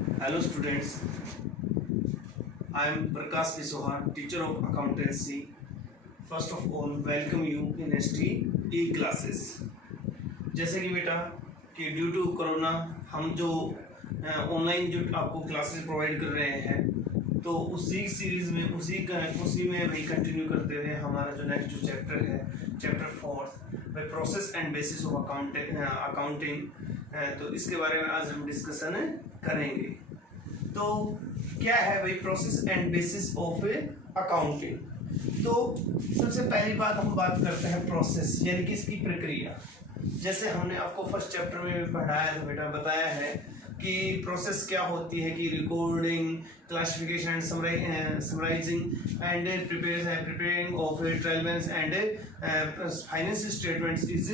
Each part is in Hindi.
Hello students, I am Prakash Visoha, teacher of accountancy. First of all, welcome you in ST classes. जैसे कि बेटा कि ड्यू टू कोरोना हम जो ऑनलाइन जो आपको क्लासेस प्रोवाइड कर रहे हैं, तो उसी सीरीज में उसी में वही कंटिन्यू करते हुए हमारा जो नेक्स्ट जो चैप्टर है, chapter 4 by process and bases of accounting, तो इसके बारे में आज हम डिस्कशन करेंगे। तो क्या है भाई process and bases of accounting? तो सबसे पहली बात हम बात करते हैं प्रोसेस यानी कि इसकी प्रक्रिया। जैसे हमने आपको फर्स्ट चैप्टर में पढ़ाया था बेटा, बताया है कि प्रोसेस क्या होती है कि recording, classification and summarising and preparing of trial balance and financial statements is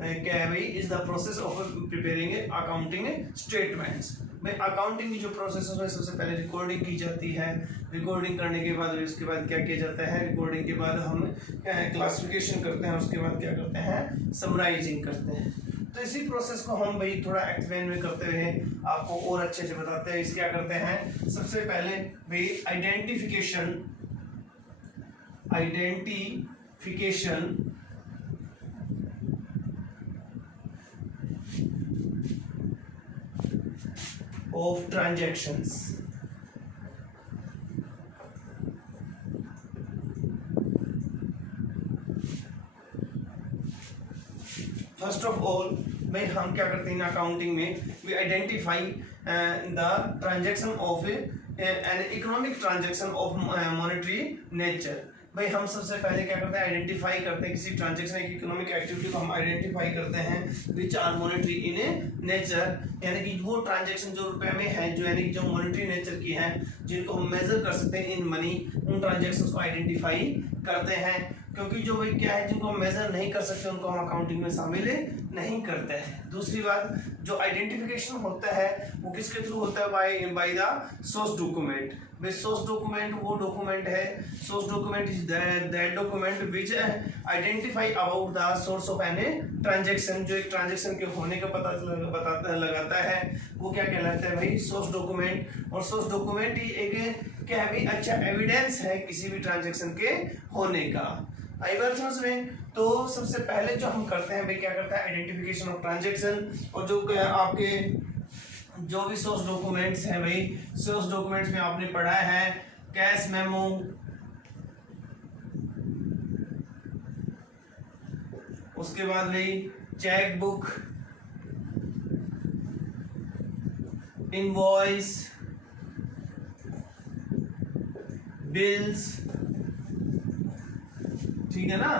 क्या है भाई, is the process of preparing accounting statements. भाई अकाउंटिंग की जो प्रोसेस है उसमें सबसे पहले रिकॉर्डिंग की जाती है। रिकॉर्डिंग करने के बाद उसके बाद क्या किया जाता है, रिकॉर्डिंग के बाद हम क्लासिफिकेशन करते हैं, उसके बाद क्या करते हैं, समराइजिंग करते हैं। तो इसी प्रोसेस को हम भाई थोड़ा एक्सप्लेन में करते हुए आपको और अच्छे से बताते हैं। इस क्या करते हैं, सबसे पहले भाई identification of transactions। First of all भाई हम क्या करते हैं अकाउंटिंग में, we identify the transaction of an economic transaction of monetary nature. भाई हम सबसे पहले क्या करते हैं, आइडेंटिफाई करते हैं किसी ट्रांजैक्शन की इकोनॉमिक एक्टिविटी को हम आइडेंटिफाई करते हैं which are monetary in nature, यानी कि वो ट्रांजैक्शन जो रुपए में है, जो यानी कि जो मॉनेटरी नेचर की है, जिनको हम मेजर कर सकते हैं इन मनी, उन ट्रांजैक्शंस को आइडेंटिफाई करते हैं। क्योंकि जो भाई क्या है, जिनको हम मेजर नहीं कर सकते उनको हम अकाउंटिंग में शामिल नहीं करते हैं। दूसरी बात, जो आइडेंटिफिकेशन होता है वो किसके थ्रू होता है, बाय द सोर्स डॉक्यूमेंट। भाई सोर्स डॉक्यूमेंट वो डॉक्यूमेंट है, source document is that document which identify about the source of any transaction. जो एक ट्रांजैक्शन के होने का पता लगाता है वो क्या कहलाता है भाई, सोर्स डॉक्यूमेंट। और सोर्स डॉक्यूमेंट ही एक क्या है भाई, अच्छा एविडेंस है किसी भी ट्रांजैक्शन के होने का। आई बात समझ में? तो सबसे पहले जो हम करते हैं भाई, क्या करते हैं, आइडेंटिफिकेशन ऑफ ट्रांजैक्शन। और जो आपके जो भी सोर्स डॉक्यूमेंट्स हैं भाई, सोर्स डॉक्यूमेंट्स में आपने पढ़ा है कैश मेमो, उसके बाद भाई चेक बुक, इनवॉइस, बिल्स, ठीक है ना।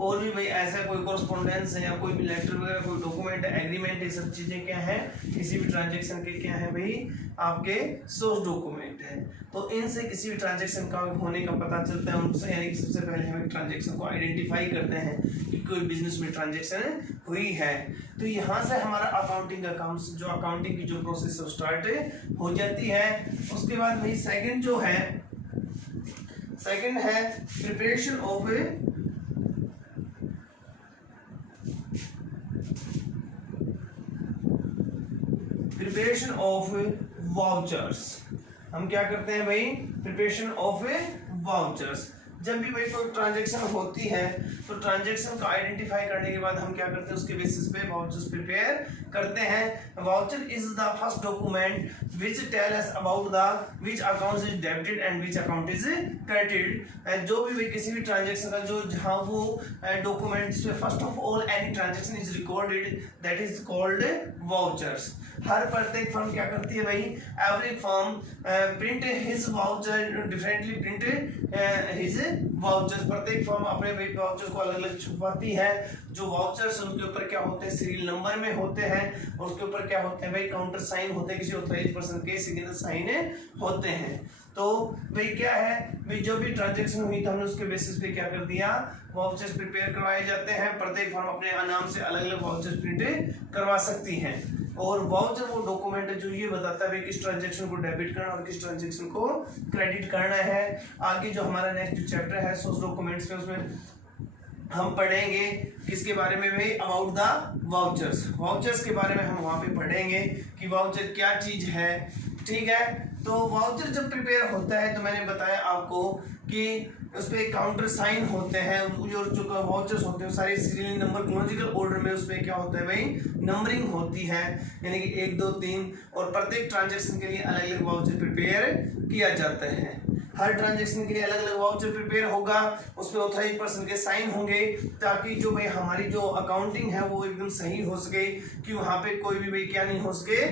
और भी भाई ऐसा कोई कॉरस्पॉन्डेंस है या कोई भी लेटर वगैरह, कोई डॉक्यूमेंट है, एग्रीमेंट, ये सब चीजें क्या है, किसी भी ट्रांजैक्शन के क्या है भाई, आपके सोर्स डॉक्यूमेंट है। तो इनसे किसी भी ट्रांजैक्शन का होने का पता चलता है उनसे, यानी कि सबसे पहले हम एक ट्रांजैक्शन को आइडेंटिफाई करते हैं कि कोई बिजनेस में ट्रांजैक्शन हुई है। तो यहाँ से हमारा अकाउंटिंग का काम, जो अकाउंटिंग की जो प्रोसेस स्टार्ट हो जाती है। उसके बाद भाई सेकंड है प्रिपरेशन ऑफ वाउचर्स। हम क्या करते हैं भाई, प्रिपरेशन ऑफ वाउचर्स। जब भी भाई कोई ट्रांजैक्शन होती है तो ट्रांजैक्शन को आइडेंटिफाई करने के बाद हम क्या करते हैं, उसके बेसिस पे वाउचर्स प्रिपेयर करते हैं। Voucher is the first document which tell us about the which account is debited and which account is credited. जो भी भाई किसी भी ट्रांजैक्शन का जो जहां वो डॉक्यूमेंट जिसमें first of all any transaction is recorded, that is called vouchers. हर प्रत्येक फर्म क्या करती है भाई, every firm print his voucher differently, print his vouchers. प्रत्येक फर्म अपने भाई वाउचर्स को अलग अलग छुपाती है। जो वाउचर्स उनके ऊपर क्या होते हैं, सीरियल नंबर में होते हैं, और उसके ऊपर क्या होते हैं भाई, काउंटर साइन होते हैं, किसी ऑथराइज्ड पर्सन के सिग्नेचर साइन होते हैं। तो भाई क्या है भाई, जो भी ट्रांजैक्शन हुई तो हमने उसके बेसिस पे क्या कर दिया, वाउचर्स प्रिपेयर करवाए जाते हैं। प्रत्येक फर्म अपने नाम से अलग अलग वाउचर्स प्रिंट करवा सकती हैं। और वाउचर वो डॉक्यूमेंट है जो ये बताता है किस ट्रांजैक्शन को डेबिट करना और किस ट्रांजैक्शन को क्रेडिट करना है। आगे जो हमारा नेक्स्ट चैप्टर है सोर्स डॉक्यूमेंट्स में, उसमें हम पढ़ेंगे किसके बारे में भाई, अबाउट द वाउचर्स। वाउचर्स के बारे में हम वहाँ पे पढ़ेंगे कि वाउचर क्या चीज है, ठीक है। तो वाउचर जब प्रिपेयर होता है तो मैंने बताया आपको कि उस पर काउंटर साइन होते हैं, जो वाउचर्स होते हैं सारे सीरियल नंबर क्रोनोलॉजिकल ऑर्डर में उसमें क्या होता है भाई, नंबरिंग होती है, यानी कि 1 2 3, और प्रत्येक ट्रांजैक्शन के लिए अलग अलग वाउचर प्रिपेयर किया जाता है। हर ट्रांजैक्शन के लिए अलग अलग वाउचर प्रिपेयर होगा, उस पर ऑथराइज पर्सन के साइन होंगे, ताकि जो भाई हमारी जो अकाउंटिंग है वो एकदम सही हो सके, कि वहाँ पे कोई भी भाई क्या नहीं हो सके,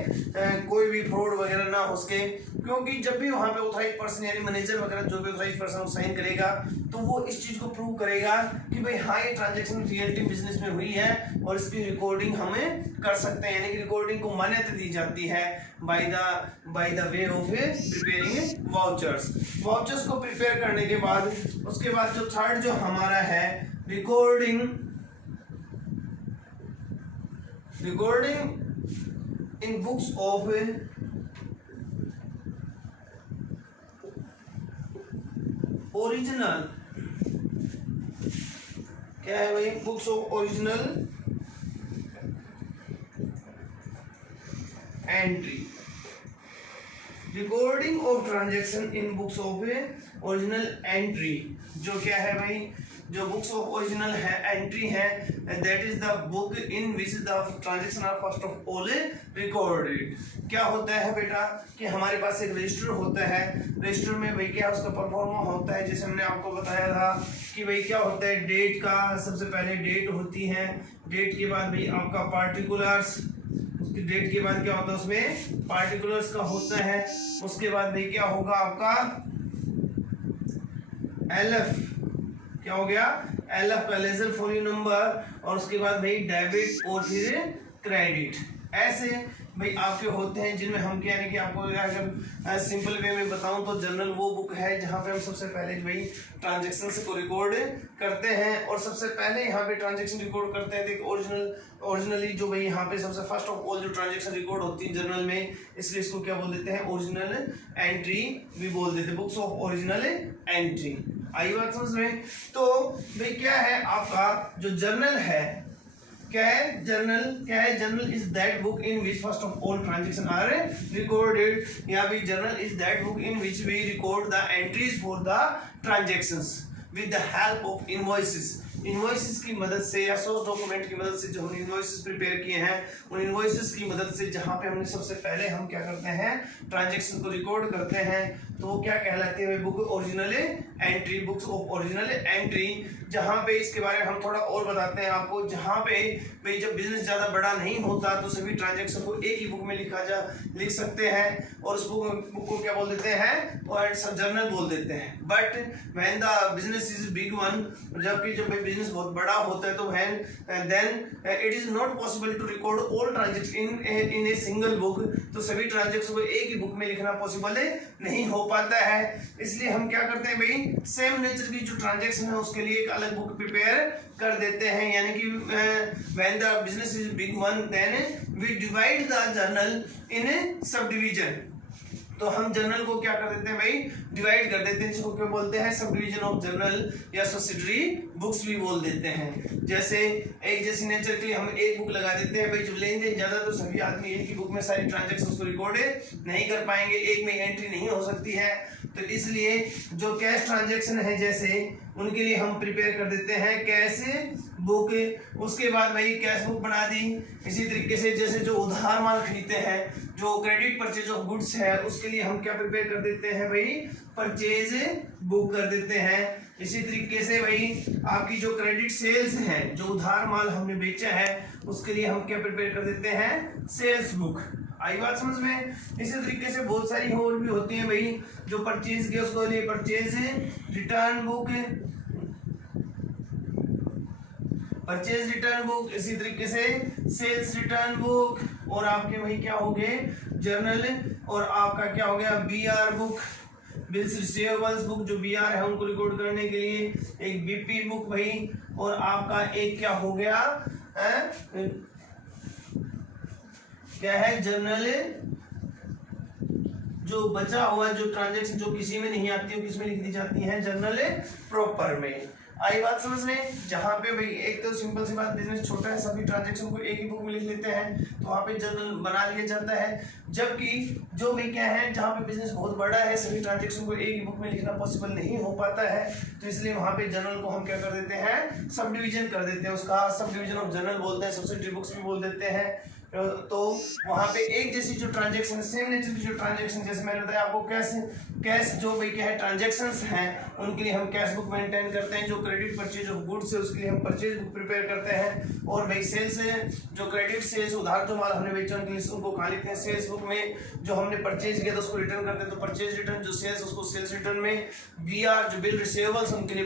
कोई भी फ्रॉड वगैरह ना हो सके। क्योंकि जब भी वहाँ पे ऑथराइज पर्सन यानी मैनेजर वगैरह जो भी ऑथराइज पर्सन साइन करेगा तो वो इस चीज को प्रूव करेगा कि भाई हाँ ये ट्रांजैक्शन रियलिटी बिजनेस में हुई है और इसकी रिकॉर्डिंग हमें कर सकते हैं, यानी कि रिकॉर्डिंग को मान्यता दी जाती है by the way of preparing vouchers. Vouchers को प्रिपेयर करने के बाद उसके बाद जो थर्ड जो हमारा है recording in books of original, क्या है भाई, books of original entry, recording of transaction in books of original entry. जो क्या है भाई, जो बुक्स ऑफ ओरिजिनल है एंट्री है, that is the book in which the transaction are first of all recorded. क्या होता है बेटा कि हमारे पास एक रजिस्टर होता है, रजिस्टर में भाई क्या उसका परफॉर्मा होता है, जैसे हमने आपको बताया था कि भाई क्या होता है, डेट का सबसे पहले डेट होती है, डेट के बाद भाई आपका पार्टिकुलर्स, उसकी डेट के बाद क्या होता है उसमें पार्टिकुलर्स का होता है, उसके बाद भाई क्या होगा आपका एलएफ, क्या हो गया एलएफ का लेजर फॉलोइंग नंबर, और उसके बाद भाई डेबिट और फिर क्रेडिट। ऐसे भाई आपके होते हैं जिनमें हम क्या है कि आपको अगर सिंपल वे में बताऊं तो जर्नल वो बुक है जहां पे हम सबसे पहले भाई ट्रांजैक्शंस को रिकॉर्ड करते हैं, और सबसे पहले यहाँ पे ट्रांजैक्शन रिकॉर्ड करते हैं। देखिए ओरिजिनली जो भाई यहाँ पे सबसे फर्स्ट ऑफ ऑल जो ट्रांजैक्शन रिकॉर्ड होती है जर्नल में, इसलिए इसको क्या बोल देते हैं, ओरिजिनल एंट्री भी बोल देते हैं, बुक्स ऑफ ओरिजिनल एंट्री। आई बात समझ में। तो भाई क्या है आपका जो जर्नल है, क्या है जर्नल, क्या है journal is that book in which first of all transaction are recorded, या भी journal is that book in which we record the entries for the transactions with the help of invoices. Invoices की मदद से या सोर्स डॉक्यूमेंट की मदद से जो हम इनवॉइसेस प्रिपेयर किए हैं, उन इनवॉइसेस की मदद से जहां पे हमने सबसे पहले हम क्या करते हैं ट्रांजैक्शन को रिकॉर्ड करते हैं, तो वो क्या कहलाती है book original entry, books of original entry. जहां पे इसके बारे में हम थोड़ा और बताते हैं आपको, जहां पे भाई जब बिजनेस ज्यादा बड़ा नहीं होता तो सभी ट्रांजैक्शन को एक ही बुक में लिख सकते हैं, और उस बुक को क्या बोल देते हैं, और जर्नल बोल देते हैं। But when the business is big one, जबकि जब बिजनेस बहुत बड़ा होता है तो then it is not possible to record all transaction in a single book, तो सभी ट्रांजैक्शन को एक ही बुक में लिखना पॉसिबल नहीं हो पाता है। इसलिए हम क्या करते हैं भाई, सेम नेचर की जो ट्रांजैक्शन है उसके लिए एक अलग बुक प्रिपेयर कर देते हैं, यानी कि when the business is big one then we divide the journal in sub division. तो हम जर्नल को क्या कर देते हैं भाई, डिवाइड कर देते हैं, जिसको क्या बोलते हैं सब डिवीजन ऑफ जर्नल या सब्सिडरी बुक्स भी बोल देते हैं। जैसे एक जैसी नेचर के लिए हम एक बुक लगा देते हैं भाई, जब लेन देन ज्यादा तो सभी आदमी एक ही बुक में सारी ट्रांजैक्शंस को रिकॉर्ड नहीं कर पाएंगे, एक में एंट्री नहीं हो सकती है, तो इसलिए जो कैश ट्रांजैक्शन है जैसे उनके लिए हम प्रिपेयर कर देते हैं कैश बुक। उसके बाद भाई कैश बुक बना दी। इसी तरीके से जैसे जो उधार माल खरीदते हैं, जो क्रेडिट परचेज ऑफ गुड्स है, उसके लिए हम क्या प्रिपेयर कर देते हैं भाई, परचेज बुक कर देते हैं। इसी तरीके से भाई आपकी जो क्रेडिट सेल्स है, जो उधार माल हमने बेचा है, उसके लिए हम क्या प्रिपेयर कर देते हैं, सेल्स बुक। आई बात समझ में। इसी तरीके से बहुत सारी और भी होती हैं भाई, जो परचेज के उसको लिए purchase return book, purchase return book, इसी तरीके से सेल्स रिटर्न बुक, और आपके वही क्या हो गए जर्नल, और आपका क्या हो गया BR book, bills receivables book, जो बीआर है उनको रिकॉर्ड करने के लिए एक बीपी बुक भाई, और आपका एक क्या हो गया क्या है जर्नल, जो बचा हुआ जो ट्रांजैक्शन जो किसी में नहीं आती है किसमें लिख दी जाती है, जर्नल प्रॉपर में। आई बात समझ में? जहाँ पे भाई एक तो सिंपल सी बात, बिजनेस छोटा है, सभी ट्रांजेक्शन को एक ही बुक में लिख लेते हैं, तो वहाँ पे जर्नल बना लिया जाता है। जबकि जो भी क्या है, जहाँ पे बिजनेस बहुत बड़ा है, सभी ट्रांजेक्शन को एक ही बुक में लिखना पॉसिबल नहीं हो पाता है, तो इसलिए वहाँ पे जर्नल को हम क्या कर देते हैं, सब डिवीजन कर देते हैं, उसका सब डिवीजन ऑफ जर्नल बोलते हैं, सब्सिडरी बुक्स भी बोल देते हैं। तो वहाँ पे एक जैसी जो ट्रांजेक्शन, सेम नेचर की जो ट्रांजेक्शन, जैसे मैंने बताया आपको, कैश जो भाई क्या है ट्रांजेक्शंस हैं, उनके लिए हम कैश बुक मेंटेन करते हैं। जो क्रेडिट परचेज ऑफ गुड्स है उसके लिए हम परचेज बुक प्रिपेयर करते हैं। और भाई सेल्स है, जो क्रेडिट सेल्स, उधार जो माल हमने बेचा उनके लिए उनको कहाँ लिखते हैं, सेल्स बुक में। जो हमने परचेज किया तो उसको रिटर्न करते हैं तो परचेज रिटर्न, जो सेल्स उसको सेल्स रिटर्न में। बीआर जो बिल रिसीवेबल्स उनके लिए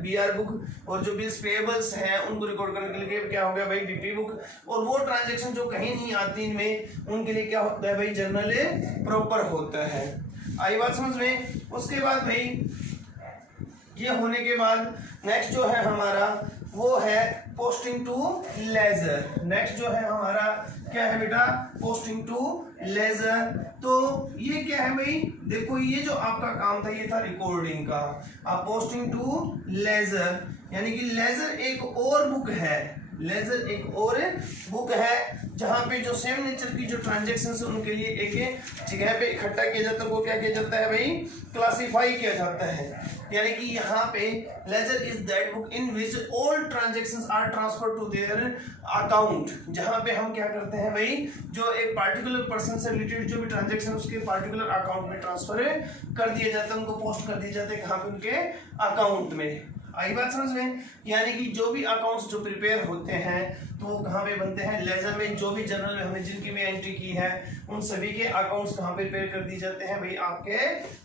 बीआर बुक, और जो बिल्स पेएबल्स हैं उनको रिकॉर्ड करने के लिए क्या हो गया भाई, बीपी बुक। और वो ट्रांजेक्शन जो कहीं नहीं आती इनमें, उनके लिए क्या होता है भाई, जर्नल प्रॉपर होता है। आई बात समझ में? उसके बाद भाई ये होने के बाद नेक्स्ट जो है हमारा वो है पोस्टिंग टू लेजर। नेक्स्ट जो है हमारा क्या है बेटा, पोस्टिंग टू लेजर। तो ये क्या है भाई, देखो ये जो आपका काम था ये था रिकॉर्डिंग का। अब पोस्टिंग टू लेजर यानी कि लेजर एक और बुक है, लेजर एक और बुक है जहां पे जो सेम नेचर की जो ट्रांजैक्शंस है उनके लिए एक जगह पे इकट्ठा किया जाता है। वो क्या किया जाता है भाई, क्लासिफाई किया जाता है। यानी कि यहाँ पे ledger is that book in which all transactions are transferred to their account. जहां पे हम क्या करते हैं भाई, जो एक पार्टिकुलर पर्सन से रिलेटेड जो भी ट्रांजैक्शन उसके पार्टिकुलर अकाउंट में ट्रांसफर कर दिया जाता है, उनको पोस्ट कर दिए जाते हैं कहाँ पे, उनके अकाउंट में। आई बात समझ में? यानी कि जो भी अकाउंट्स जो प्रिपेयर होते हैं तो वो कहाँ पे बनते हैं, लेजर में। जो भी जर्नल में हमने जिनकी भी एंट्री की है उन सभी के अकाउंट्स कहाँ पे प्रिपेयर कर दिए जाते हैं भाई, आपके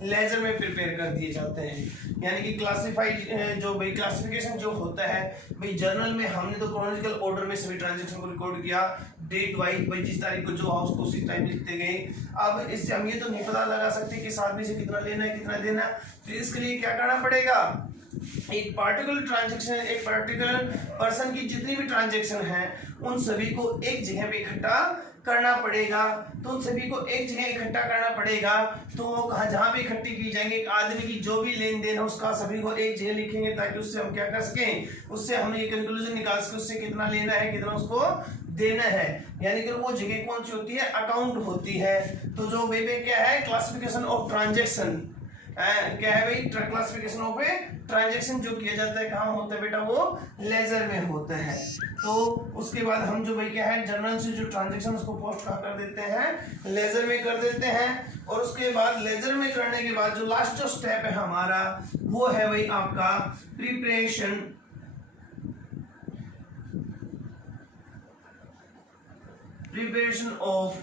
लेजर में प्रिपेयर कर दिए जाते हैं। यानी कि क्लासिफाइड जो भाई क्लासिफिकेशन जो होता है भाई, जर्नल में हमने तो क्रोनोलॉजिकल ऑर्डर में सभी ट्रांजेक्शन को रिकॉर्ड किया, डेट वाइज भाई, जिस तारीख को जो हाउस को उसी टाइम लिखते गए। अब इससे हम ये तो नहीं पता लगा सकते कि साथ में से कितना लेना है कितना देना है, तो इसके लिए क्या करना पड़ेगा, एक पार्टिकुलर ट्रांजैक्शन, एक पर्टिकुलर पर्सन की जितनी भी ट्रांजैक्शन है उन सभी को एक जगह पे इकट्ठा करना पड़ेगा। तो उन सभी को एक जगह इकट्ठा करना पड़ेगा, तो वो कहाँ जहाँ पे इकट्ठी की जाएंगे, एक आदमी की जो भी लेन देन है उसका सभी को एक जगह लिखेंगे, ताकि उससे हम क्या कर सकें, उससे हम ये कंक्लूजन निकाल सके उससे कितना लेना है कितना उसको देना है। यानी कि वो जगह कौन सी होती है, अकाउंट होती है। तो जो वे क्या है, क्लासिफिकेशन ऑफ ट्रांजेक्शन क्या है भाई, क्लासिफिकेशन ऑफ ए ट्रांजैक्शन जो किया जाता है कहाँ होता है बेटा, वो लेजर में होता है। तो उसके बाद हम जो भाई क्या है, जर्नल से जो ट्रांजैक्शन उसको पोस्ट कर देते हैं, लेजर में कर देते हैं। और उसके बाद लेजर में करने के बाद जो लास्ट जो स्टेप है हमारा वो है भाई आपका preparation of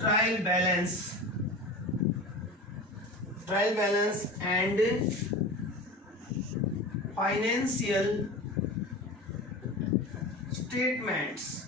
trial balance and financial statements.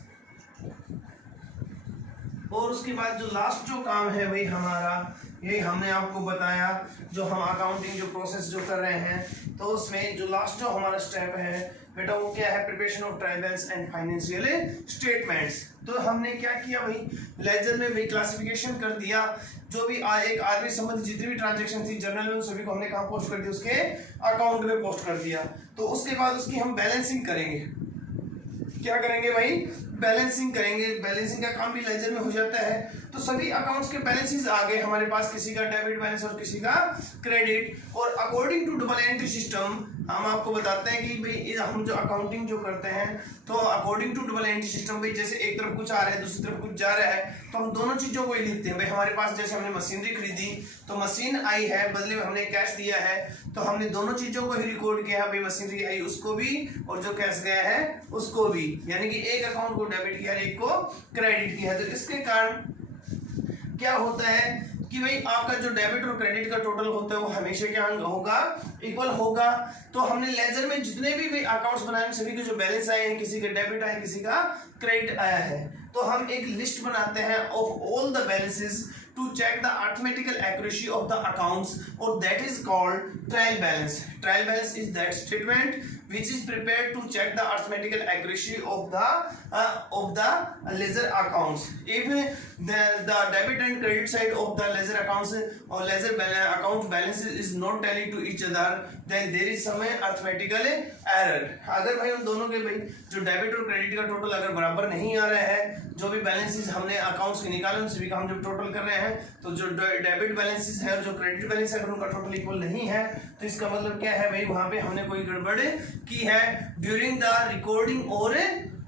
और उसके बाद जो लास्ट जो काम है भाई हमारा, ये हमने आपको बताया, जो हम अकाउंटिंग जो प्रोसेस जो कर रहे हैं, तो उसमें जो लास्ट जो हमारा स्टेप है बेटा वो क्या है, preparation of trial balance and financial statements. तो हमने क्या किया भाई, लेजर में भाई क्लासिफिकेशन कर दिया, जो भी एक आदमी संबंधित जितनी भी ट्रांजैक्शन थी जर्नल में उन सभी को हमने कहाँ पोस्ट कर दिया, उसके अकाउंट में पोस्ट कर दिया। तो उसके बाद उसकी हम बैलेंसिंग करेंगे। क्या करेंगे भाई, बैलेंसिंग करेंगे। बैलेंसिंग का काम भी लेजर में हो जाता है। तो सभी अकाउंट्स के बैलेंसेस आ गए हमारे पास, किसी का डेबिट बैलेंस और किसी का क्रेडिट। और according to double entry system हम आपको बताते हैं कि भाई हम जो अकाउंटिंग जो करते हैं तो according to double entry system, भाई जैसे एक तरफ कुछ आ रहा है दूसरी तरफ कुछ जा रहा है, तो हम दोनों चीजों को ही लिखते हैं। भाई हमारे पास जैसे हमने मशीनरी खरीदी तो मशीन आई है, बदले में हमने कैश दिया है, तो हमने दोनों चीजों को ही रिकॉर्ड किया। भाई मशीनरी आई उसको भी और जो कैश गया है उसको भी, यानी कि एक अकाउंट को डेबिट किया एक को क्रेडिट किया। तो इसके कारण क्या होता है कि भाई आपका जो डेबिट और क्रेडिट का टोटल होता है वो हमेशा क्या होगा, इक्वल होगा। तो हमने लेजर में जितने भी अकाउंट्स बनाए सभी के जो बैलेंस आए हैं, किसी का डेबिट आया किसी का क्रेडिट आया है, तो हम एक लिस्ट बनाते हैं of all the balances to check the arithmetical accuracy of the accounts, or that is called trial balance. Trial balance is that statement which is prepared to check the arithmetical accuracy of the ledger accounts. If the debit and credit side of the ledger accounts or ledger account balances is not tallied to each other, then there is some arithmetical error. अगर भाई उन दोनों के भाई जो डेबिट और क्रेडिट का टोटल अगर बराबर नहीं आ रहा है, जो भी बैलेंसेस हमने अकाउंट्स के निकाले उन सभी का हम जब टोटल कर रहे हैं, तो जो डेबिट बैलेंसेस है और जो क्रेडिट बैलेंस है अगर उनका टोटल इक्वल नहीं है, तो इसका मतलब क्या है भाई, वहां पे हमने कोई गड़बड़ की है ड्यूरिंग द रिकॉर्डिंग और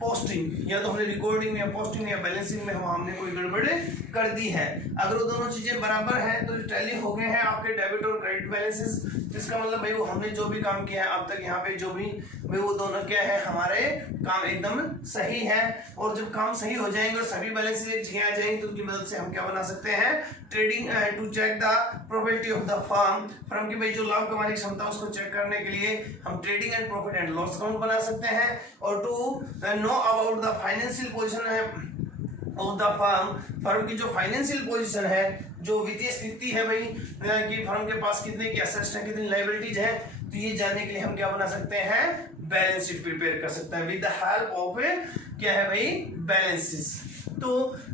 पोस्टिंग, या तो हमने रिकॉर्डिंग या पोस्टिंग या बैलेंसिंग में हमने कोई गड़बड़ कर दी है। अगर वो दोनों चीजें बराबर हैं तो टैली हो गए हैं आपके डेबिट और क्रेडिट बैलेंसेस, जिसका मतलब भाई वो हमने जो भी काम किया है अब तक यहाँ पे जो भी भाई वो दोनों क्या है, हमारे काम एकदम सही है। और जब काम सही हो जाएंगे और सभी बैलेंसेस एक जगह आ जाएंगे तो उनकी मदद से हम क्या बना सकते हैं, trading to check the probability of the firm की भाई जो लाभ कमाने की क्षमता उसको चेक करने के लिए हम trading and profit and loss account बना सकते हैं। और to know about the financial position है ऑफ द फर्म की जो फाइनेंशियल पोजीशन है, जो वित्तीय स्थिति है भाई कि फर्म के पास कितने की एसेट्स है, कितनी लायबिलिटीज है, तो ये जानने के लिए हम क्या बना सकते हैं, बैलेंस शीट प्रिपेयर कर सकते हैं विद द हेल्प ऑफ क्या है भाई, बैलेंसेस। तो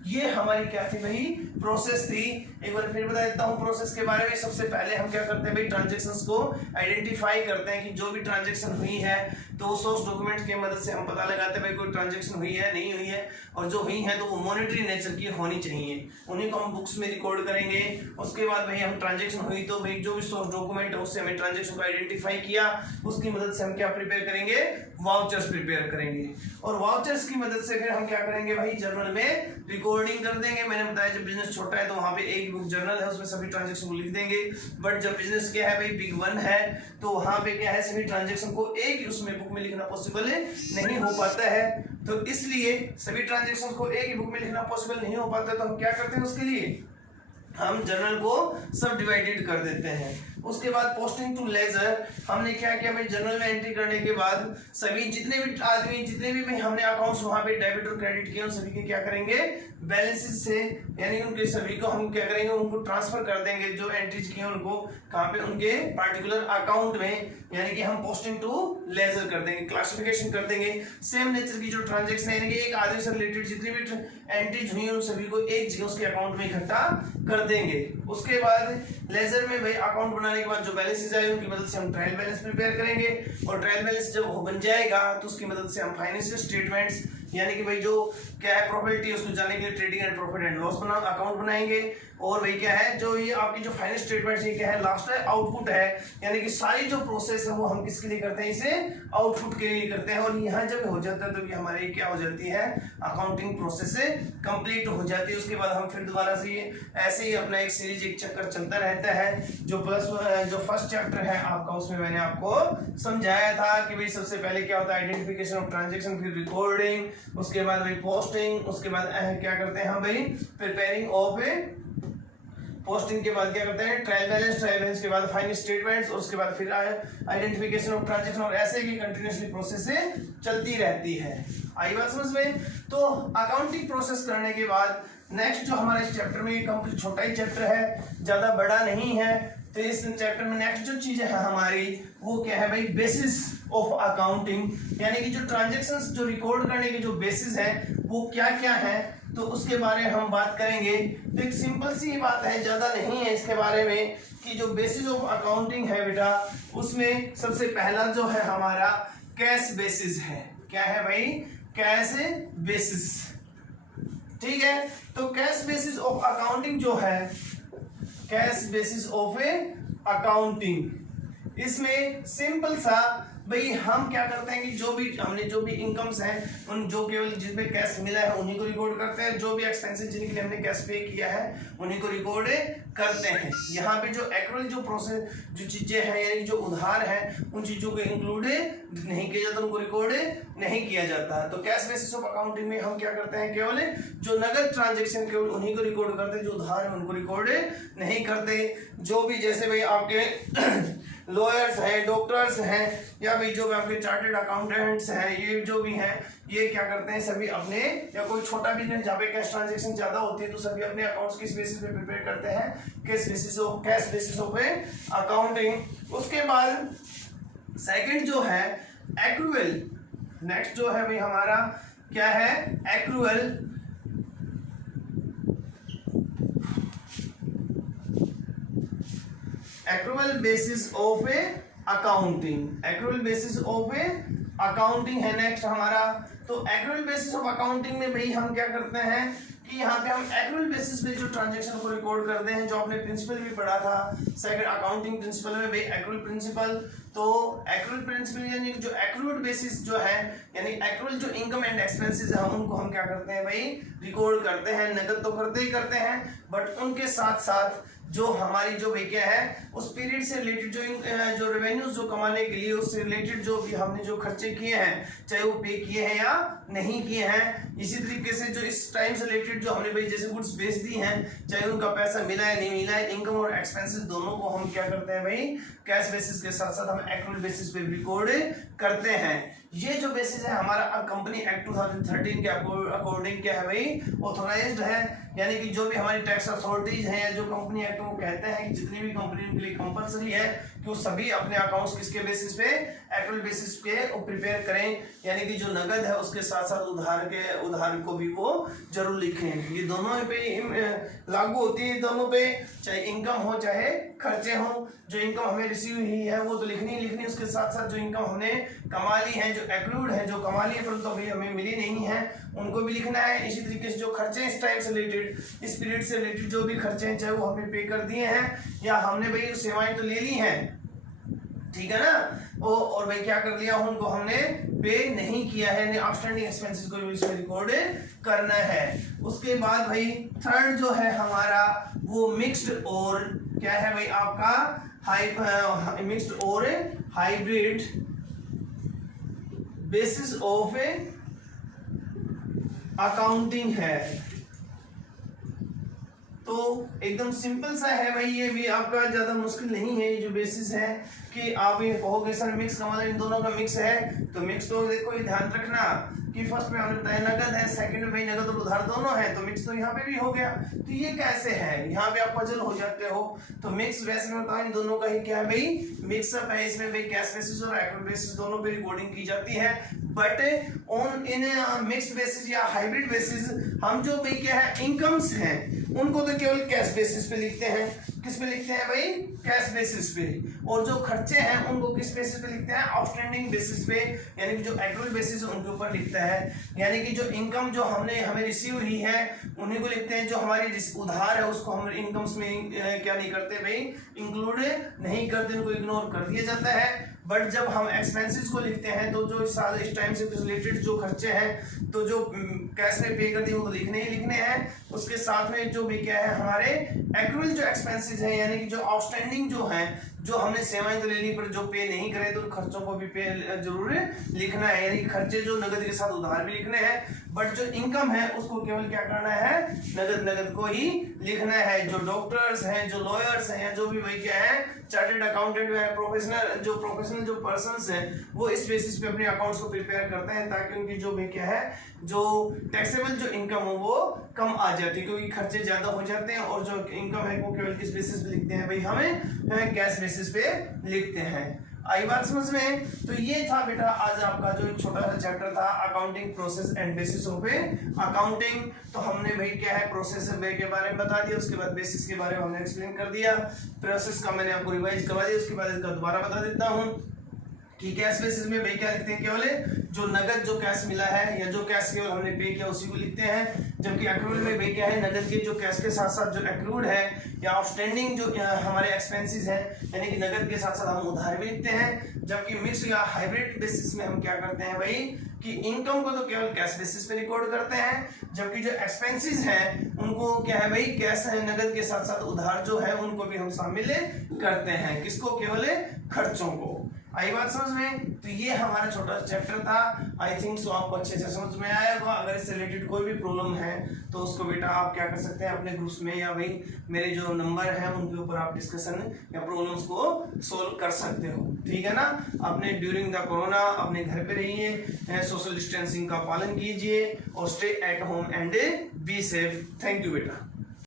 ये हमारी क्या थी भाई, प्रोसेस थी। एक बार फिर बता देता हूँ प्रोसेस के बारे में। सबसे पहले हम क्या करते हैं भाई, ट्रांजैक्शंस को आइडेंटिफाई करते हैं कि जो भी ट्रांजैक्शन हुई है तो सोर्स डॉक्यूमेंट्स की मदद से हम पता लगाते हैं भाई कोई ट्रांजैक्शन हुई है नहीं हुई है, और जो हुई है तो वो मॉनेटरी नेचर की होनी चाहिए, उन्हीं को हम बुक्स में रिकॉर्ड करेंगे। उसके बाद भाई हम ट्रांजैक्शन हुई तो भाई जो भी सोर्स डॉक्यूमेंट है उससे हमें ट्रांजैक्शन को आइडेंटिफाई किया, उसकी मदद से हम क्या प्रिपेयर करेंगे, वाउचर्स प्रिपेयर करेंगे। और वाउचर्स की मदद से फिर हम क्या करेंगे भाई, जर्नल में रिकॉर्डिंग कर देंगे। मैंने बताया जब बिजनेस छोटा है तो वहां पे एक बुक जर्नल है उसमें सभी ट्रांजैक्शन को लिख देंगे, बट जब बिजनेस क्या है भाई बिग वन है तो वहां पे क्या है, सभी ट्रांजैक्शन को एक ही उसमें बुक में लिखना पॉसिबल नहीं हो पाता है। तो इसलिए सभी ट्रांजैक्शन को एक ही बुक में लिखना पॉसिबल नहीं हो पाता, तो हम क्या करते हैं, उसके लिए हम जर्नल को सब डिवाइडेड कर देते हैं। उसके बाद पोस्टिंग टू लेजर, हमने क्या किया भाई, जर्नल में एंट्री करने के बाद सभी जितने भी आदमी जितने भी भाई हमने अकाउंट्स वहां पे डेबिट और क्रेडिट किए उन सभी के क्या करेंगे, बैलेंसेस से यानी उनके सभी को हम क्या करेंगे, उनको ट्रांसफर कर देंगे जो एंट्रीज किए उनको, कहाँ पे, उनके पार्टिकुलर अकाउंट में, यानी कि हम पोस्टिंग टू लेजर कर देंगे, क्लासिफिकेशन कर देंगे। सेम नेचर की जो ट्रांजैक्शन है यानी कि एक आदमी से रिलेटेड जितनी भी एंट्रीज हुई उन सभी को एक जगह उसके अकाउंट में इकट्ठा कर देंगे। उसके बाद लेजर में भाई अकाउंट बनाने के बाद जो बैलेंसेस आए उनकी मदद से हम ट्रायल बैलेंस प्रिपेयर करेंगे, और ट्रायल बैलेंस जब बन जाएगा तो उसकी मदद से हम फाइनेंशियल स्टेटमेंट्स यानी कि भाई जो क्या है प्रॉफिट उसको जानने के लिए trading and profit and loss account बनाएंगे। और भाई क्या है, जो ये आपकी जो फाइनेंस स्टेटमेंट ये क्या है, लास्ट है आउटपुट है, यानी कि सारी जो प्रोसेस है वो हम किसके लिए करते हैं, इसे आउटपुट के लिए करते हैं। और यहाँ जब हो जाता है तो ये हमारी क्या हो जाती है, अकाउंटिंग प्रोसेस कंप्लीट हो जाती है। उसके बाद हम फिर दोबारा से ये ऐसे ही अपना एक सीरीज एक चक्कर चलता रहता है। जो जो फर्स्ट चैप्टर है आपका उसमें मैंने आपको समझाया था कि भाई सबसे पहले क्या होता है, आइडेंटिफिकेशन ऑफ ट्रांजेक्शन, फिर रिकॉर्डिंग, उसके बाद भाई पोस्टिंग, उसके बाद क्या करते हैं हम भाई प्रिपेयरिंग ऑफ पोस्टिंग के बाद क्या करते हैं ट्रायल बैलेंस के बाद फाइनल स्टेटमेंट्स, और उसके बाद फिर आइडेंटिफिकेशन ऑफ ट्रांजैक्शन, और ऐसे ही कंटिन्यूअसली प्रोसेस चलती रहती है। आई बात समझ में। तो अकाउंटिंग प्रोसेस करने के बाद नेक्स्ट जो हमारे इस चैप्टर में, ये कंप्लीट छोटा ही चैप्टर है, ज्यादा बड़ा नहीं है, तो इस चैप्टर में नेक्स्ट जो चीजें है हमारी वो क्या है भाई, बेसिस ऑफ अकाउंटिंग, यानी कि जो ट्रांजैक्शंस जो रिकॉर्ड करने के जो बेसिस है वो क्या क्या है, तो उसके बारे में हम बात करेंगे। तो एक सिंपल सी बात है, ज्यादा नहीं है इसके बारे में, कि जो बेसिस ऑफ अकाउंटिंग है बेटा, उसमें सबसे पहला जो है हमारा कैश बेसिस है। क्या है भाई, कैश बेसिस, ठीक है। तो कैश बेसिस ऑफ अकाउंटिंग जो है, कैश बेसिस ऑफ अकाउंटिंग, इसमें सिंपल सा भाई हम क्या करते हैं कि जो भी हमने जो भी इनकम्स हैं उन जो केवल जिसमें कैश मिला है उन्हीं को रिकॉर्ड करते हैं, जो भी एक्सपेंसेस जिनके लिए हमने कैश पे किया है उन्हीं को रिकॉर्ड करते हैं। यहाँ पे जो एक्चुअल जो प्रोसेस जो चीजें हैं यानी जो उधार है उन चीजों को इंक्लूड नहीं किया जाता, उनको रिकॉर्ड नहीं किया जाता। तो कैश बेसिस ऑफ अकाउंटिंग में हम क्या करते हैं, केवल जो नगद ट्रांजेक्शन केवल उन्हीं को रिकॉर्ड करते हैं, जो उधार है उनको रिकॉर्ड नहीं करते। जो भी जैसे भाई आपके लॉयर्स हैं, डॉक्टर्स हैं, या भी जो भी आपके चार्टेड अकाउंटेंट्स हैं, ये जो भी हैं ये क्या करते हैं, सभी अपने, या कोई छोटा बिजनेस जहाँ पे कैश ट्रांजैक्शन ज्यादा होती है तो सभी अपने अकाउंट्स किस बेसिस पे प्रिपेयर करते हैं, कैश बेसिस ऑफ अकाउंटिंग। उसके बाद सेकंड जो है एक्रूअल, नेक्स्ट जो है भाई हमारा क्या है, accrual. Accrual basis of A accounting, accrual basis of A accounting है नेक्स्ट हमारा। तो एक्रूअल बेसिस ऑफ अकाउंटिंग में भाई हम क्या करते हैं कि यहाँ पे हम एक्रूअल बेसिस पे जो ट्रांजैक्शन को रिकॉर्ड करते हैं, जो आपने प्रिंसिपल भी पढ़ा था सेकंड अकाउंटिंग प्रिंसिपल में भाई, एक्रूअल प्रिंसिपल। तो एक्रूअल प्रिंसिपल यानी जो एक्रूड बेसिस जो है, यानी एक्रूअल जो इनकम एंड एक्सपेंसेस है, उनको हम क्या करते हैं भाई, रिकॉर्ड करते हैं। नगद तो करते ही करते हैं, बट उनके साथ साथ जो हमारी जो भाई क्या है, उस पीरियड से रिलेटेड जो रेवेन्यूज जो कमाने के लिए उससे रिलेटेड जो भी हमने जो खर्चे किए हैं, चाहे वो पे किए हैं या नहीं किए हैं, इसी तरीके से जो इस टाइम से रिलेटेड जो हमने भाई जैसे गुड्स बेच दी हैं, चाहे उनका पैसा मिला है नहीं मिला है, इनकम और एक्सपेंसेस दोनों को हम क्या करते हैं भाई, कैश बेसिस के साथ साथ हम एक्रूअल बेसिस पे रिकॉर्ड करते हैं। ये जो बेसिस है हमारा कंपनी एक्ट 2013 के अकॉर्डिंग क्या है भाई, ऑथोराइज्ड है, यानी कि जो भी हमारी टैक्स अथॉरिटीज हैं या जो कंपनी एक्ट वो कहते हैं कि जितनी भी कंपनी के लिए कंपलसरी है कि वो सभी अपने अकाउंट्स किसके बेसिस पे, एक्रूअल बेसिस पे प्रिपेयर करें, यानी कि जो नगद है उसके साथ साथ उधार को भी वो जरूर लिखें। ये दोनों पे लागू होती है, दोनों पे, चाहे इनकम हो चाहे खर्चे हो। जो इनकम हमें रिसीव हुई है वो तो लिखनी ही लिखनी, उसके साथ साथ जो इनकम हमने कमा ली है, जो एक्रूड है, जो कमा ली है परंतु अभी हमें मिली नहीं है, उनको भी लिखना है। इसी तरीके से जो खर्चे इस टाइम से रिलेटेड, इस पीरियड से रिलेटेड जो भी खर्चे हैं, चाहे वो हमने पे कर दिए हैं या हमने भाई सेवाएं तो ले ली हैं, ठीक है ना, और भाई क्या कर लिया, उनको हमने पे नहीं किया है, यानी आउटस्टैंडिंग एक्सपेंसेस को भी इसमें रिकॉर्ड करना है। उसके बाद भाई थर्ड जो है हमारा वो मिक्स्ड और क्या है भाई आपका मिक्स्ड और hybrid basis of A accounting है। तो एकदम सिंपल सा है भाई, ये भी आपका ज्यादा मुश्किल नहीं है। ये जो बेसिस है कि आप ये कहोगे सर मिक्स का मतलब इन दोनों का मिक्स है, तो मिक्स तो देखो ये ध्यान रखना कि फर्स्ट में हमने बताया नगद है, सेकंड में भाई नगद और उधार दोनों है, तो मिक्स तो यहाँ पे भी हो गया। तो ये कैसे है, यहाँ पे आप पजल हो जाते हो। तो मिक्स वैसे में बताओ इन दोनों का ही क्या है भाई, मिक्सअप है। इसमें भाई कैश बेसिस और एक्रूअल बेसिस दोनों पे रिकॉर्डिंग की जाती है, but on in mixed basis या हाइब्रिड बेसिस हम जो भाई क्या है इनकम्स हैं उनको तो केवल कैश बेसिस पे लिखते हैं। किस पे लिखते हैं भाई, कैश बेसिस पे। और जो खर्चे हैं उनको किस बेसिस पे लिखते हैं, आउटस्टैंडिंग बेसिस पे, यानी कि जो एक्रूअल बेसिस है उनके ऊपर लिखता है। यानी कि जो इनकम जो हमें रिसीव हुई है उन्हीं को लिखते हैं, जो हमारी उधार है उसको हम इनकम्स में क्या नहीं करते भाई, इंक्लूड नहीं करते, उनको इग्नोर कर दिया जाता है। बट जब हम एक्सपेंसेस को लिखते हैं तो जो इस टाइम से रिलेटेड जो खर्चे हैं, तो जो कैश में पे कर दिए वो तो लिखने ही लिखने हैं। उसके साथ में जो भी क्या है हमारे एक्रूअल जो एक्सपेंसेस हैं, यानी कि जो आउटस्टैंडिंग जो हैं, जो हमने सेवाएं तो ले ली पर जो पे नहीं करे तो खर्चों को भी पे जरूर लिखना है, यानी खर्चे जो नगद के साथ उधार भी लिखने हैं, बट जो इनकम है उसको केवल क्या करना है, नगद को ही लिखना है। जो डॉक्टर्स हैं, जो लॉयर्स हैं, या जो भी वही क्या है चार्टर्ड अकाउंटेंट है, प्रोफेशनल जो पर्सन्स हैं, वो इस बेसिस पे अपने अकाउंट्स को प्रिपेयर करते हैं ताकि उनकी जो भी क्या है जो टैक्सेबल जो इनकम हो वो कम आ जाती है, क्योंकि खर्चे ज्यादा हो जाते हैं। और जो इनकम है वो केवल किस बेसिस पे लिखते हैं भाई, हमें कैश बेसिस पे लिखते हैं। आई बात समझ में। तो ये था बेटा आज आपका जो छोटा सा चैप्टर था accounting process and bases of A accounting. तो हमने भाई क्या है प्रोसेस वे के बारे में बता दिया, उसके बाद बेसिस के बारे में हमने एक्सप्लेन कर दिया, प्रोसेस का मैंने आपको रिवाइज करवा दिया, उसके बाद इसका दोबारा बता देता हूँ कि कैश बेसिस में भाई क्या लिखते हैं, केवल जो नगद जो कैश मिला है या जो कैश केवल हमने पे किया उसी को लिखते हैं। जबकि एक्रूअल में भाई क्या है, नगद के जो कैश के साथ साथ जो एक्रूड है या आउटस्टैंडिंग जो हमारे एक्सपेंसेस हैं, यानी कि नगद के साथ साथ हम उधार भी लिखते हैं। जबकि मिक्स या हाइब्रिड बेसिस में हम क्या करते हैं भाई कि इनकम को तो केवल कैश बेसिस पे रिकॉर्ड करते हैं, जबकि जो एक्सपेंसेस हैं उनको क्या है भाई कैश है नगद के साथ साथ उधार जो है उनको भी हम शामिल करते हैं। किसको, केवल खर्चों को। आई बात समझ में। तो ये हमारा छोटा चैप्टर था। आई थिंक सो आपको अच्छे से समझ में आया होगा। अगर इससे रिलेटेड कोई भी प्रॉब्लम है तो उसको बेटा आप क्या कर सकते हैं अपने ग्रुप्स में, या भाई मेरे जो नंबर है उनके ऊपर आप डिस्कशन या प्रॉब्लम्स को सोल्व कर सकते हो, ठीक है ना। अपने ड्यूरिंग द कोरोना अपने घर पे रहिए, सोशल डिस्टेंसिंग का पालन कीजिए और stay at home and be safe. Thank you बेटा।